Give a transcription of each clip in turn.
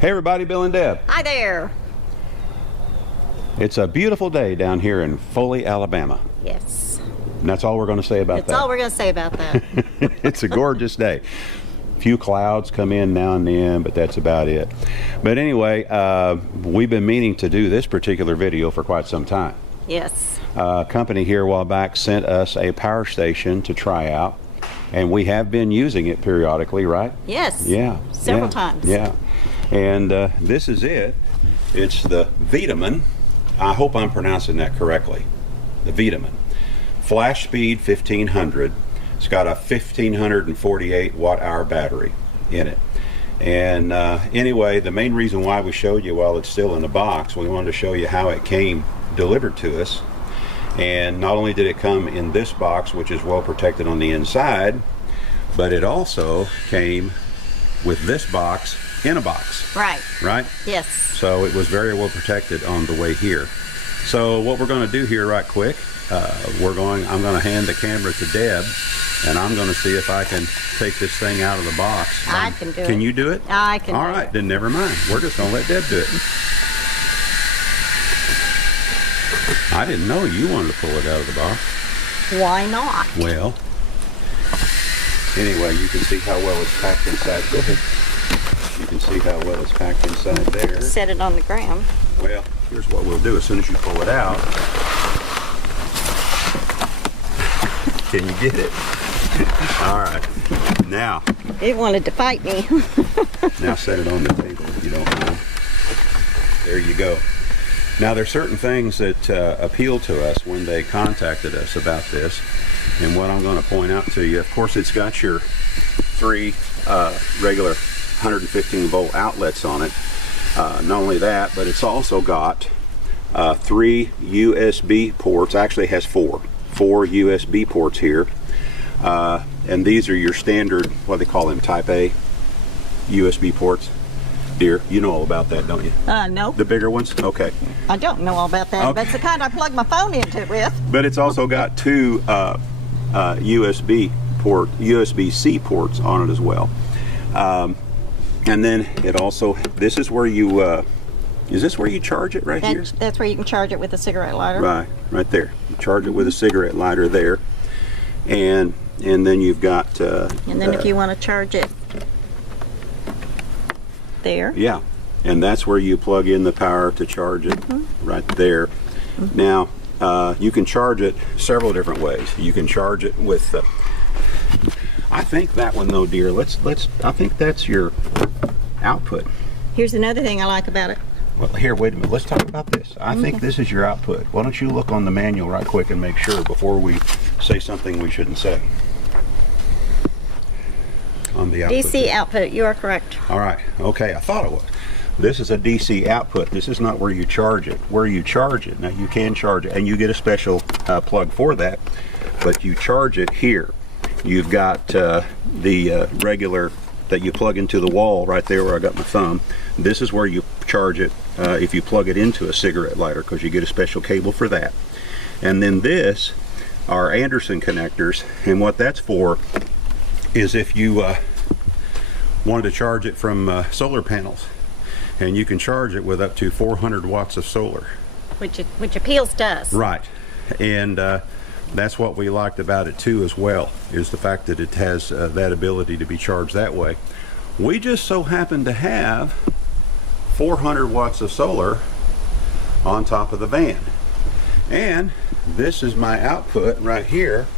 Hey everybody, Bill and Deb. Hi there. It's a beautiful day down here in Foley, Alabama. Yes. And that's all we're going to say about that. That's all we're going to say about that. It's a gorgeous day. A few clouds come in now and then, but that's about it. But anyway, we've been meaning to do this particular video for quite some time. Yes. A company here a while back sent us a power station to try out, and we have been using it periodically, right? Yes. Yeah. Several times. Yeah. And this is it. It's the Vitaman. I hope I'm pronouncing that correctly. The Vitaman. FlashSpeed 1500. It's got a 1548 watt-hour battery in it. And anyway, the main reason why we showed you while it's still in the box, we wanted to show you how it came delivered to us. And not only did it come in this box, which is well protected on the inside, but it also came with this box in a box. Right. Right? Yes. So it was very well protected on the way here. So what we're going to do here right quick, I'm going to hand the camera to Deb, and I'm going to see if I can take this thing out of the box. I can do it. Can you do it? I can All do right, it. then never mind. We're just going to let Deb do it. I didn't know you wanted to pull it out of the box. Why not? Well, anyway, you can see how well it's packed inside. Go ahead. You can see how well it's packed inside there. Set it on the ground. Well, here's what we'll do. As soon as you pull it out, can you get it? All right. Now. It wanted to fight me. Now set it on the table if you don't mind. There you go. Now there's certain things that appeal to us when they contacted us about this, and what I'm going to point out to you, of course, it's got your three regular 115 volt outlets on it. Not only that, but it's also got 3 USB ports. Actually, it has four USB ports here, and these are your standard, what they call them, Type A USB ports. Dear, you know all about that, don't you? No. The bigger ones? Okay. I don't know all about that, Okay. but it's the kind I plug my phone into it with. But it's also got two USB-C ports on it as well. And then it also, this is where you, is this where you charge it right here? That's where you can charge it with a cigarette lighter. Right there. You charge it with a cigarette lighter there. And then you've got... and then if you want to charge it there. Yeah, and that's where you plug in the power to charge it, right there. Now, you can charge it several different ways. You can charge it with, I think that one though, dear, I think that's your output. Here's another thing I like about it. Well, here, wait a minute, let's talk about this. I think this is your output. Why don't you look on the manual right quick and make sure before we say something we shouldn't say. On the output. DC output, you are correct. All right, okay, I thought it was. This is a DC output. This is not where you charge it. Where you charge it, now you can charge it, and you get a special plug for that, but you charge it here. You've got the regular that you plug into the wall right there where I got my thumb. This is where you charge it if you plug it into a cigarette lighter, because you get a special cable for that. And then this are Anderson connectors, and what that's for is if you wanted to charge it from solar panels, and you can charge it with up to 400 watts of solar. Which appeals to us. Right, and that's what we liked about it too as well, is the fact that it has that ability to be charged that way. We just so happen to have 400 watts of solar on top of the van. And this is my output right here,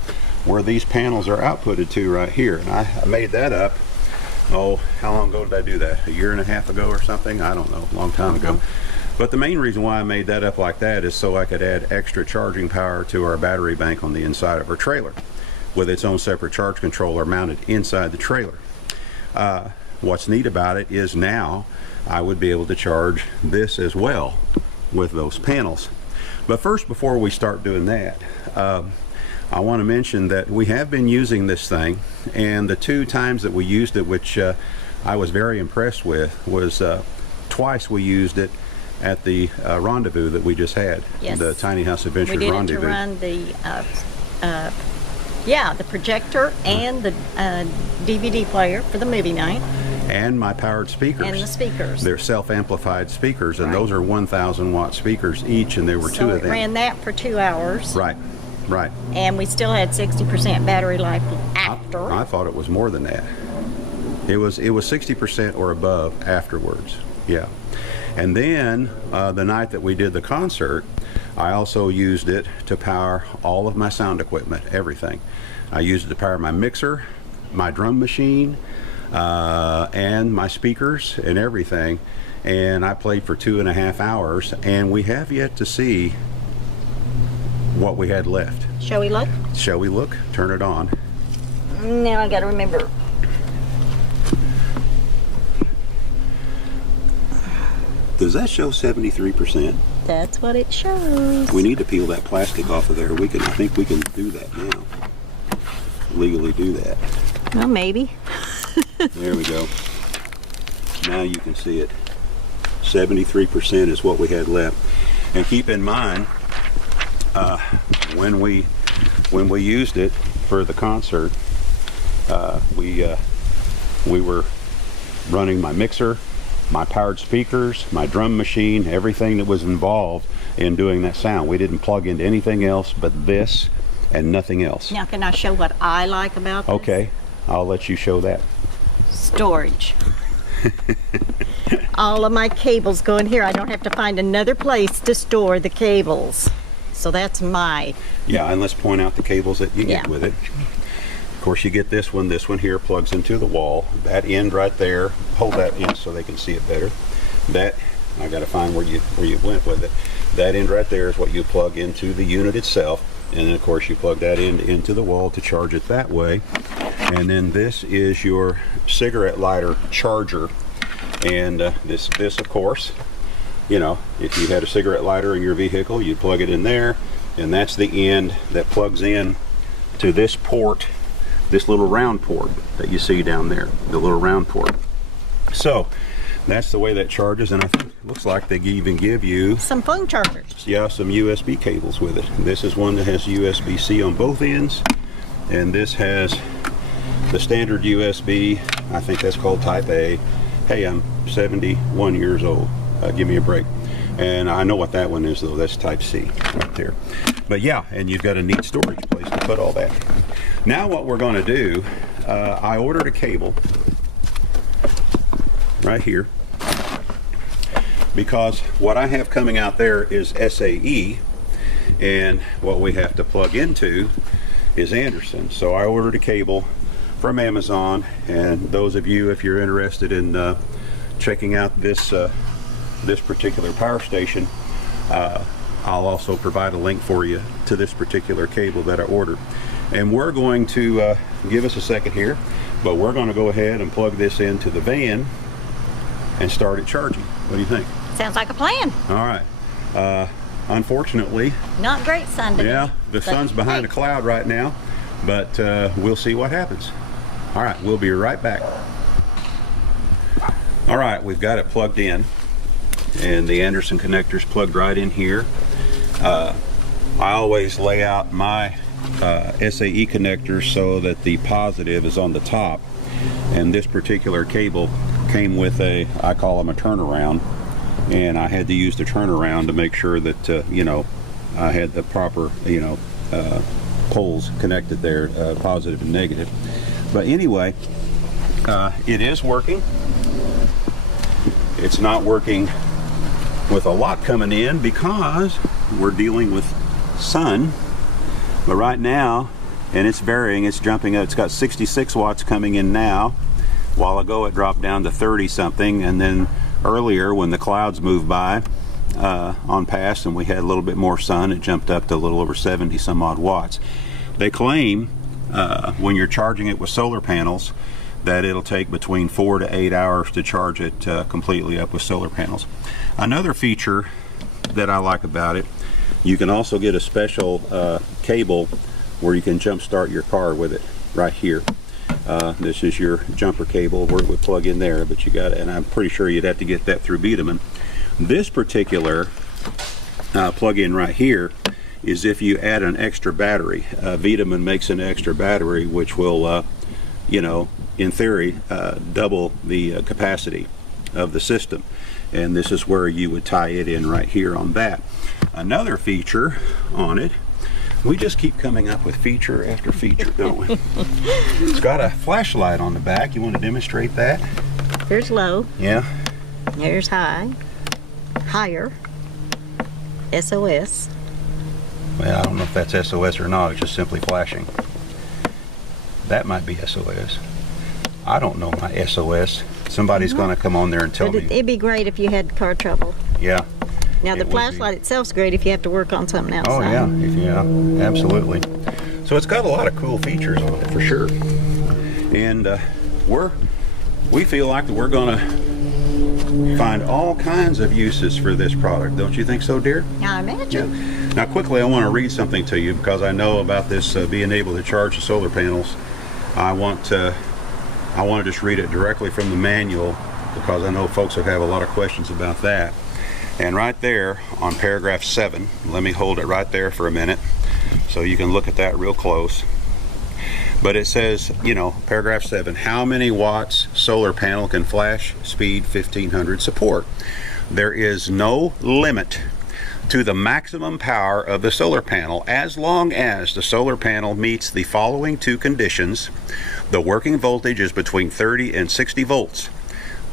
where these panels are outputted to right here. And I made that up, oh, how long ago did I do that? A year and a half ago or something? I don't know, a long time ago. But the main reason why I made that up like that is so I could add extra charging power to our battery bank on the inside of our trailer, with its own separate charge controller mounted inside the trailer. What's neat about it is now I would be able to charge this as well with those panels. But first, before we start doing that, I want to mention that we have been using this thing, and the 2 times that we used it, which I was very impressed with, was twice we used it at the rendezvous that we just had. Yes. The Tiny House Adventure Rendezvous. We did it to run the projector and the DVD player for the movie night. and my powered speakers. And the speakers. They're self-amplified speakers, and Right. those are 1,000 watt speakers each, and there were So two it of them. ran that for 2 hours. Right, right. And we still had 60% battery life after. I thought it was more than that. It was 60% or above afterwards. Yeah. And then the night that we did the concert, I also used it to power all of my sound equipment, everything. I used it to power my mixer, my drum machine, and my speakers and everything. And I played for 2.5 hours, and we have yet to see what we had left. Shall we look? Shall we look? Turn it on. Now I gotta remember. Does that show 73%? That's what it shows. We need to peel that plastic off of there. I think we can do that now. Legally do that. Well, maybe. There we go. Now you can see it. 73% is what we had left. And keep in mind, when we used it for the concert, we were running my mixer, my powered speakers, my drum machine, everything that was involved in doing that sound. We didn't plug into anything else but this and nothing else. Now can I show what I like about this? Okay, I'll let you show that. Storage. All of my cables go in here. I don't have to find another place to store the cables. So that's my. Yeah, and let's point out the cables that you get Yeah. with it. Of course, you get this one. This one here plugs into the wall. That end right there, hold that in so they can see it better. That, I got to find where you went with it. That end right there is what you plug into the unit itself. And then, of course, you plug that end into the wall to charge it that way. And then this is your cigarette lighter charger. And this, of course, you know, if you had a cigarette lighter in your vehicle, you'd plug it in there. And that's the end that plugs in to this port, this little round port that you see down there, the little round port. So that's the way that charges, and I think it looks like they even give you Some phone chargers. some USB cables with it. This is one that has USB-C on both ends, and this has the standard USB. I think that's called Type A. Hey, I'm 71 years old. Give me a break. And I know what that one is, though. That's Type C right there. But yeah, and you've got a neat storage place to put all that. Now what we're going to do, I ordered a cable right here, because what I have coming out there is SAE, and what we have to plug into is Anderson. So I ordered a cable from Amazon, and those of you, if you're interested in checking out this this particular power station, I'll also provide a link for you to this particular cable that I ordered. And we're going to give us a second here, but we're going to go ahead and plug this into the van and start it charging. What do you think? Sounds like a plan. All right. Unfortunately, Not great sun today. yeah, the but sun's behind hey, a cloud right now, but we'll see what happens. All right, we'll be right back. All right, we've got it plugged in, and the Anderson connector's plugged right in here. I always lay out my SAE connectors so that the positive is on the top, and this particular cable came with a, I call them a turnaround, and I had to use the turnaround to make sure that you know, I had the proper, you know, poles connected there, positive and negative. But anyway, it is working. It's not working with a lot coming in because we're dealing with sun. But right now, and it's varying, it's jumping up. It's got 66 watts coming in now. A while ago it dropped down to 30 something, and then earlier when the clouds moved by on past and we had a little bit more sun, it jumped up to a little over 70 some odd watts. They claim when you're charging it with solar panels that it'll take between 4 to 8 hours to charge it completely up with solar panels. Another feature that I like about it, you can also get a special cable where you can jump start your car with it right here. This is your jumper cable where it would plug in there, but you got it, and I'm pretty sure you'd have to get that through Vitaman. This particular plug-in right here is if you add an extra battery. Vitaman makes an extra battery which will you know, in theory, double the capacity of the system. And this is where you would tie it in right here on that. Another feature on it, we just keep coming up with feature after feature, don't we? It's got a flashlight on the back. You want to demonstrate that? Here's low. Yeah. Here's high. Higher. SOS. Well, I don't know if that's SOS or not. It's just simply flashing. That might be SOS. I don't know my SOS. Somebody's going to come on there and tell But me. it'd be great if you had car trouble. Yeah. Now, It the would flashlight itself's great if you have to work on something else. Oh yeah, yeah, absolutely. So it's got a lot of cool features on it for sure, and we feel like we're gonna find all kinds of uses for this product. Don't you think so, dear? I imagine. Now, quickly, I want to read something to you because I know about this being able to charge the solar panels. I want to just read it directly from the manual because I know folks will have a lot of questions about that. And right there on paragraph 7, let me hold it right there for a minute so you can look at that real close. But it says, you know, paragraph 7, how many watts solar panel can FlashSpeed 1500 support? There is no limit to the maximum power of the solar panel as long as the solar panel meets the following two conditions. The working voltage is between 30 and 60 volts.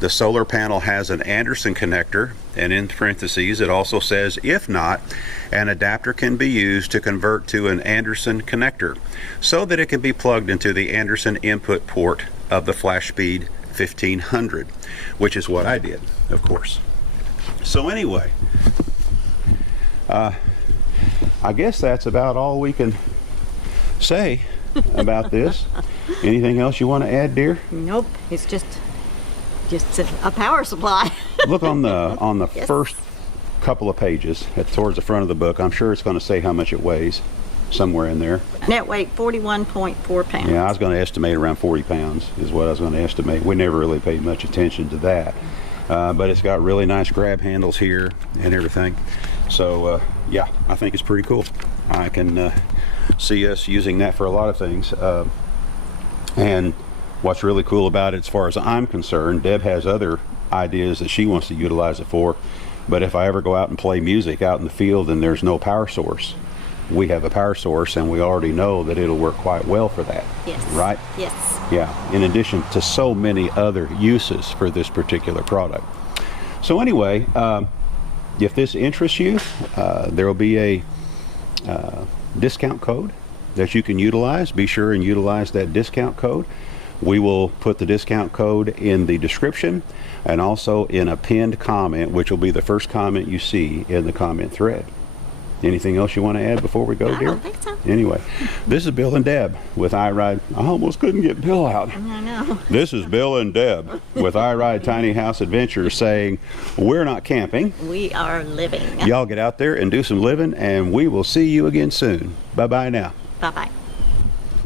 The solar panel has an Anderson connector, and in parentheses it also says, if not, an adapter can be used to convert to an Anderson connector so that it can be plugged into the Anderson input port of the FlashSpeed 1500, which is what I did, of course. So anyway, I guess that's about all we can say about this. Anything else you want to add, dear? Nope. It's just a power supply. Look on the Yes. first couple of pages towards the front of the book. I'm sure it's going to say how much it weighs somewhere in there. Net weight 41.4 pounds. Yeah, I was going to estimate around 40 pounds is what I was going to estimate. We never really paid much attention to that. But it's got really nice grab handles here and everything. So yeah, I think it's pretty cool. I can see us using that for a lot of things. And what's really cool about it, as far as I'm concerned, Deb has other ideas that she wants to utilize it for. But if I ever go out and play music out in the field and there's no power source, we have a power source and we already know that it'll work quite well for that. Yes. Right? Yes. Yeah, in addition to so many other uses for this particular product. So anyway, if this interests you, there will be a discount code that you can utilize. Be sure and utilize that discount code. We will put the discount code in the description and also in a pinned comment, which will be the first comment you see in the comment thread. Anything else you want to add before we go, dear? I don't think so. Anyway, this is Bill and Deb with iRide. I almost couldn't get Bill out. I know. This is Bill and Deb with iRide Tiny House Adventures saying, we're not camping. We are living. Y'all get out there and do some living, and we will see you again soon. Bye-bye now. Bye-bye.